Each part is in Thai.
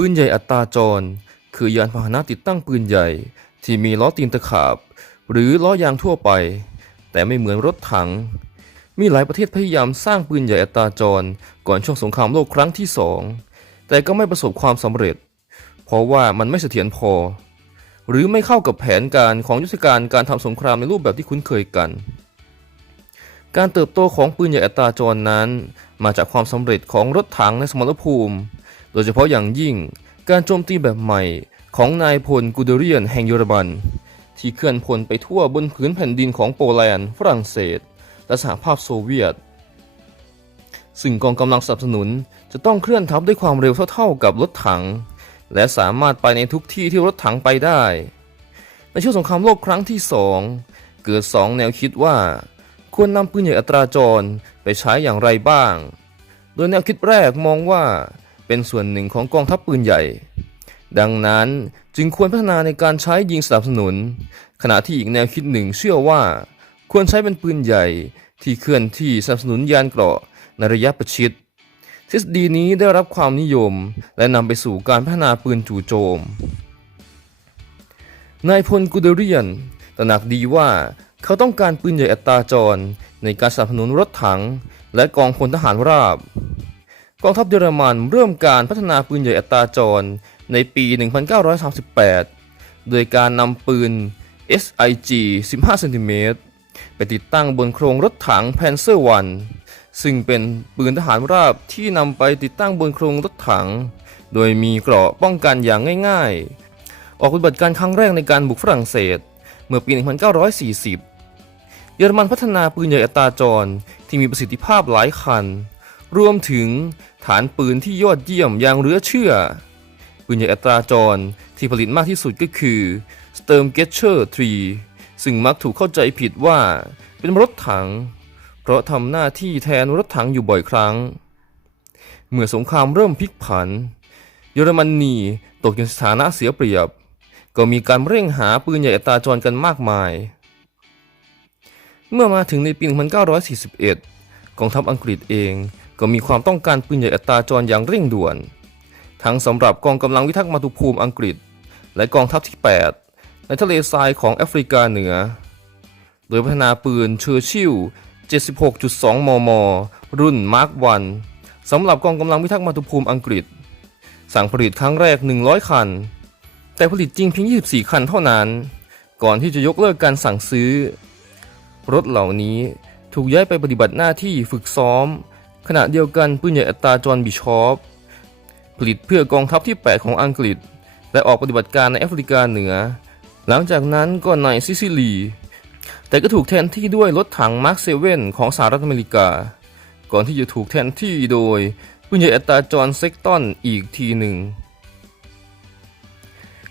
ปืนใหญ่อัตราจร คือยานพาหนะติดตั้งปืนใหญ่ ที่มีล้อตีนตะขาบ หรือล้อยางทั่วไป แต่ไม่เหมือนรถถัง มีหลายประเทศพยายามสร้างปืนใหญ่อัตราจร ก่อนช่วงสงครามโลกครั้งที่สองแต่ก็ไม่ประสบความสำเร็จ เพราะว่ามันไม่เสถียรพอ หรือไม่เข้ากับแผนการของยุทธการการทำสงครามในรูปแบบที่คุ้นเคยกันการเติบโตของปืนใหญ่อัตราจรนั้น มาจากความสำเร็จของรถถังในสมรภูมิ โดยเฉพาะอย่างยิ่งการโจมตีแบบใหม่ของนายพลกูเดเรียนแห่งเยอรมัน ที่เคลื่อนพลไปทั่วบนพื้นแผ่นดินของโปแลนด์ ฝรั่งเศส และสหภาพโซเวียต ซึ่งกองกำลังสนับสนุนจะต้องเคลื่อนทัพด้วยความเร็วเท่าๆกับรถถัง และสามารถไปในทุกที่ที่รถถังไปได้ ในช่วงสงครามโลกครั้งที่สองเกิดสองแนวคิดว่า ควรนำปืนใหญ่อัตราจรไปใช้อย่างไรบ้าง โดยแนวคิดแรกมองว่า เป็นส่วนหนึ่งของกองทัพปืนใหญ่ ดังนั้นจึงควรพัฒนาในการใช้ยิงสนับสนุน ขณะที่อีกแนวคิดหนึ่งเชื่อว่า ควรใช้เป็นปืนใหญ่ที่เคลื่อนที่สนับสนุนยานเกราะในระยะประชิด ทฤษฎีนี้ได้รับความนิยมและนำไปสู่การพัฒนาปืนจู่โจม นายพลกูเดเรียนตระหนักดีว่าเขาต้องการปืนใหญ่อัตราจรในการสนับสนุนรถถังและกองพลทหารราบ กองทัพเยอรมันเริ่มการพัฒนาปืนใหญ่อัตราจรในปี 1938 โดยการนำปืน SIG 15เซนติเมตรไปติดตั้งบนโครงรถถังแพนเซอร์วันซึ่งเป็นปืนทหารราบที่นำไปติดตั้งบนโครงรถถัง โดยมีเกราะป้องกันอย่างง่ายๆ ออกปฏิบัติการครั้งแรกในการบุกฝรั่งเศส เมื่อปี 1940 เยอรมันพัฒนาปืนใหญ่อัตราจรที่มีประสิทธิภาพหลายคัน รวมถึงฐานปืนที่ยอดเยี่ยมอย่างเหลือเชื่อ ปืนใหญ่อัตราจรที่ผลิตมากที่สุดก็คือ Sturm g e t c h e r 3 ซึ่งมักถูกเข้าใจผิดว่าเป็นรถถัง เพราะทำหน้าที่แทนรถถังอยู่บ่อยครั้ง เมื่อสงครามเริ่มพลิกผัน เยอรมนีตกอยู่ในสถานะเสียเปรียบ ก็มีการเร่งหาปืนใหญ่อัตราจรกันมากมาย เมื่อมาถึงในปี 1941 กองทัพอังกฤษเอง ก็มีความต้องการปืนใหญ่อัตราจรอย่างเร่งด่วน ทั้งสำหรับกองกำลังวิทักษ์มาตุภูมิอังกฤษ และกองทัพที่ 8 ในทะเลทรายของแอฟริกาเหนือ โดยพัฒนาปืนเชอร์ชิล 76.2 มม รุ่นมาร์ควันสำหรับกองกำลังพิทักษ์มาตุภูมิอังกฤษ สั่งผลิตครั้งแรก 100 คัน แต่ผลิตจริงเพียง 24 คันเท่านั้น ก่อนที่จะยกเลิกการสั่งซื้อ รถเหล่านี้ถูกย้ายไปปฏิบัติหน้าที่ฝึกซ้อม ขณะเดียวกันปืนใหญ่อัตราจรบิชอปผลิตเพื่อกองทัพที่ 8 ของอังกฤษ และออกปฏิบัติการในแอฟริกาเหนือ หลังจากนั้นก็ในซิซิลี แต่ก็ถูกแทนที่ด้วยรถถังมาร์คเซเว่นของสหรัฐอเมริกา ก่อนที่จะถูกแทนที่โดยปืนใหญ่อัตราจรเซ็กตันอีกทีหนึ่ง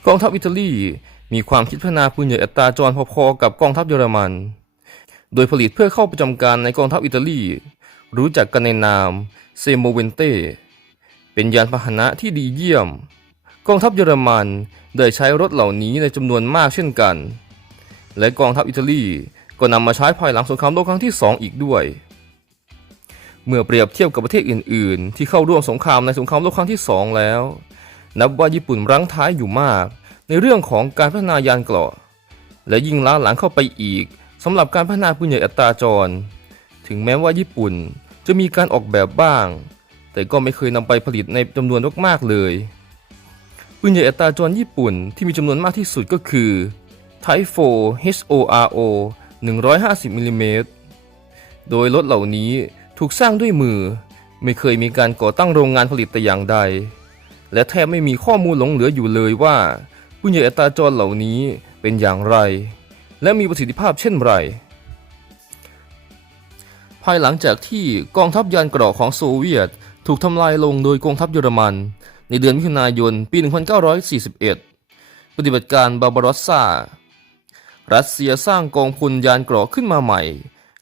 กองทัพอิตาลีมีความคิดพัฒนาปืนใหญ่อัตราจรพอๆกับกองทัพเยอรมัน โดยผลิตเพื่อเข้าประจำการในกองทัพอิตาลี รู้จักกันในนามเซโมเวนเตเป็นยานพาหนะที่ดีเยี่ยม กองทัพเยอรมันได้ใช้รถเหล่านี้ในจำนวนมากเช่นกัน และกองทัพอิตาลีก็นำมาใช้ภายหลังสงครามโลกครั้งที่ 2 อีกด้วย เมื่อเปรียบเทียบกับประเทศอื่น ๆ ที่เข้าร่วมสงครามในสงครามโลกครั้งที่ 2 แล้ว นับว่าญี่ปุ่นรั้งท้ายอยู่มาก ในเรื่องของการพัฒนายานเกราะ และยิ่งล้าหลังเข้าไปอีกสำหรับการพัฒนาปืนใหญ่อัตราจร ถึงแม้ว่าญี่ปุ่นจะมีการออกแบบบ้าง แต่ก็ไม่เคยนำไปผลิตในจำนวนมากๆเลยปืนใหญ่อัตราจรญี่ปุ่นที่มีจำนวนมากที่สุดก็คือ Type 4 HORO 150มิลลิเมตรโดยรถเหล่านี้ถูกสร้างด้วยมือ ไม่เคยมีการก่อตั้งโรงงานผลิตแต่อย่างใด และแทบไม่มีข้อมูลหลงเหลืออยู่เลยว่าปืนใหญ่อัตราจรเหล่านี้เป็นอย่างไร และมีประสิทธิภาพเช่นไร ภายหลังจากที่กองทัพยานเกราะของโซเวียต ถูกทำลายลงโดยกองทัพเยอรมัน ในเดือนมิถุนายนปี 1941 ปฏิบัติการบาบารอสซารัสเซียสร้างกองพลยานเกราะขึ้นมาใหม่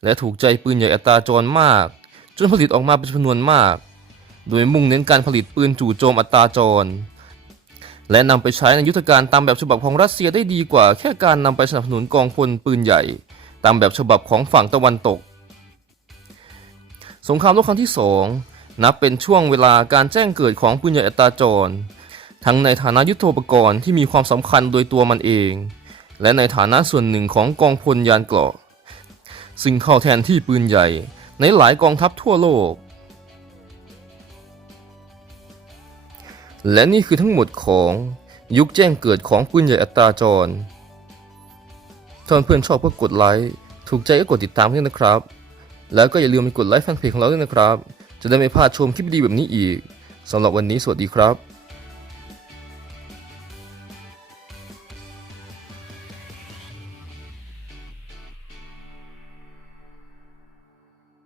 และถูกใจปืนใหญ่อัตราจรมาก จนผลิตออกมาเป็นจำนวนมาก โดยมุ่งเน้นการผลิตปืนจู่โจมอัตราจร และนำไปใช้ในยุทธการตามแบบฉบับของรัสเซียได้ดีกว่าแค่การนำไปสนับสนุนกองพลปืนใหญ่ ตามแบบฉบับของฝั่งตะวันตก สงครามโลกครั้งที่สองนับเป็นช่วงเวลาการแจ้งเกิดของปืนใหญ่อัตราจร ทั้งในฐานะยุทโธปกรณ์ที่มีความสำคัญโดยตัวมันเอง และในฐานะส่วนหนึ่งของกองพลยานเกราะซึ่งเข้าแทนที่ปืนใหญ่ในหลายกองทัพทั่วโลก และนี่คือทั้งหมดของยุคแจ้งเกิดของปืนใหญ่อัตราจรถ้าเพื่อนชอบก็กดไลค์ ถูกใจก็กดติดตามด้วยนะครับ แล้วก็อย่าลืมไปกดไลค์แฟนเพจของเราด้วยนะครับ จะได้ไม่พลาดชมคลิปดีแบบนี้อีกสำหรับวันนี้สวัสดีครับ